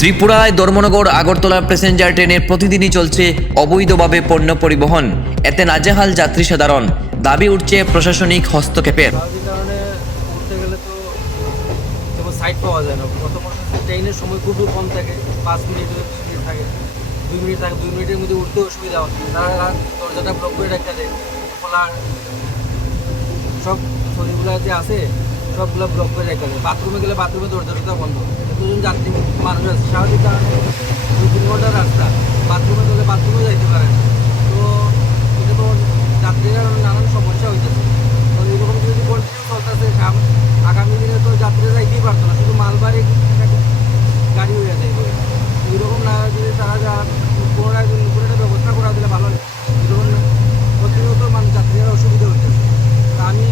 ত্রিপুরায় ধর্মনগর, আগরতলা প্যাসেঞ্জার ট্রেনের প্রতিদিনই চলছে অবৈধভাবে পণ্য পরিবহন। এতে নাজেহাল যাত্রী সাধারণ। দাবি উঠছে প্রশাসনিক হস্তক্ষেপের। সাইড পাওয়া যায় না। ট্রেনের সময় কম থাকে, পাঁচ মিনিট থাকে, দুই মিনিট থাকে, দুই মিনিটের মধ্যে অসুবিধা দরজাটা ব্লক করে রাখতে দেয় খোলা সব শরীরগুলো যে আছে। সবগুলো ব্লক করে রেখে দেয়। বাথরুমে গেলে বাথরুমে দরজাটা বন্ধ। এতজন যাত্রী, মানুষ আছে। স্বাভাবিক কারণে দু তিন ঘণ্টার রাস্তা বাথরুমে গেলে বাথরুমে যাইতে পারে না। তো এটা তো যাত্রীরা নানান সমস্যা হইতেছে তো এরকম যদি কন্টিনিউ চলতেছে সাম- আগামী দিনে তো যাত্রীরা যাইতেই পারতো না শুধু মালবাহী একটা গাড়ি হয়ে যায় এইরকম না যদি তারা যা পুনরায় যদি নতুন একটা ব্যবস্থা করা দিলে ভালো হয় এরকম প্রতিনিয়ত মানুষ যাত্রীরা অসুবিধা হচ্ছে তা আমি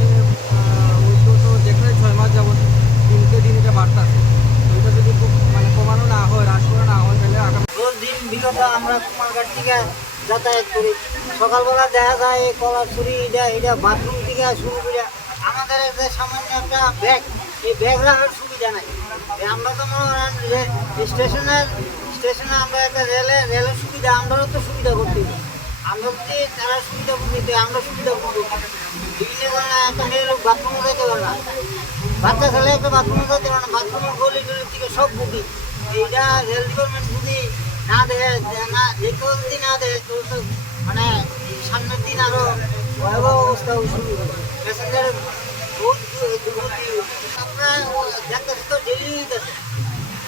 আহ, ওই তো তো যেখানে ছয় মাস যাবত দিনকে দিন এটা বাড়তেছে তো এটা যদি খুব মানে কমানো না হয় হ্রাস করা না হয় তাহলে আগামী রোজ দিন বিগত আমরা কুমারঘাট থেকে যাতায়াত করি। সকালবেলা দেখা যায় এই কলা ছুরি, এটা এটা বাথরুম থেকে শুরু করে আমাদের একটা সামান্য একটা ব্যাগ এই ব্যাগ রাখার সুবিধা নাই। আমরা তো মনে করেন যে স্টেশনের স্টেশনে আমরা একটা রেলে, রেলের সুবিধা আমরাও তো সুবিধা করতে। আমরা যদি তারা সুবিধা করতে আমরা সুবিধা করব বিভিন্ন ধরনের একটা মেয়ে লোক বাথরুমে না। বাচ্চা ছেলে একটা বাথরুমে যেতে না। বাথরুমের গলি টলি থেকে সব বুদ্ধি। এইটা রেল ডিপার্টমেন্ট যদি না যে- না দেখতে যদি না তো তো মানে সামনের দিন আরও ভয়াবহ অবস্থা শুরু হবে। প্যাসেঞ্জারের বহুত দুর্গতি হবে। দেখতেছি তো ডেলি হইতেছে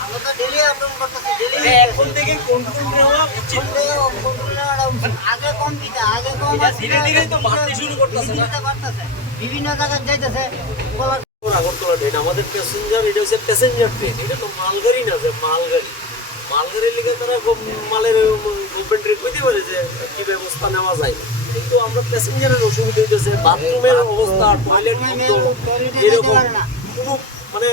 আমরা তো ডেলি আপডাউন করতেছি ডেলি এখন থেকে কন্ট্রোল নেওয়া উচিত? কন্ট্রোল নেওয়াটা আগে কম দিতে আগে কম ধীরে ধীরে তো বাড়তে শুরু করতেছে বিভিন্ন জায়গায় যাইতেছে। বলার আগরতলা ট্রেন আমাদের প্যাসেঞ্জার এটা হচ্ছে প্যাসেঞ্জার ট্রেন এটা তো মালগাড়ি না যে মালগাড়ি। মালগাড়ির লিগে তারা মালের গভর্নমেন্টের কইতে পারে যে কি ব্যবস্থা নেওয়া যায়। কিন্তু আমরা প্যাসেঞ্জারের অসুবিধা হইতেছে বাথরুমের অবস্থা টয়লেট এরকম মানে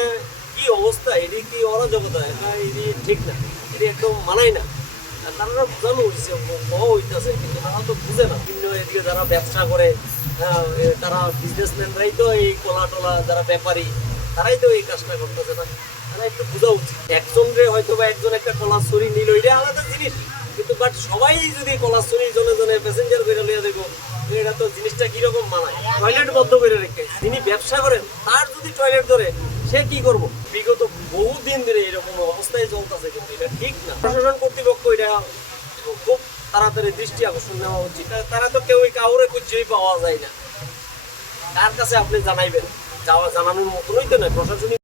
কি অবস্থা? এটি কি অরাজকতা? এটা এটি ঠিক না। এটি একদম মানায় না। তারা বোঝানো হয়েছে কওয়া হইতেছে কিন্তু তারা তো বুঝে না। বিভিন্ন এদিকে যারা ব্যবসা করে হ্যাঁ, তারা বিজনেসম্যানরাই তো এই কলা টলা যারা ব্যাপারী তারাই তো এই কাজটা করতেছে না। তারা একটু বোঝা উচিত। একজন রে হয়তো বা একজন একটা কলার ছড়ি নিল, এটা আলাদা জিনিস। কিন্তু বাট সবাই যদি কলার ছড়ি জনে জনে প্যাসেঞ্জার করে লিয়ে দেখো এটা তো জিনিসটা কীরকম মানায় টয়লেট বন্ধ করে রেখে, যিনি ব্যবসা করেন, তার যদি টয়লেট ধরে, সে কি করব? বিগত বহুদিন ধরে এরকম অবস্থায় চলতেছে কিন্তু এটা ঠিক না। প্রশাসন কর্তৃপক্ষ এটা খুব তাড়াতাড়ি দৃষ্টি আকর্ষণ নেওয়া উচিত। তারা তো কেউ কাউরে খুঁজেই পাওয়া যায় না। কার কাছে আপনি জানাইবেন? যাওয়া জানানোর মতনই তো নয় প্রশাসনিক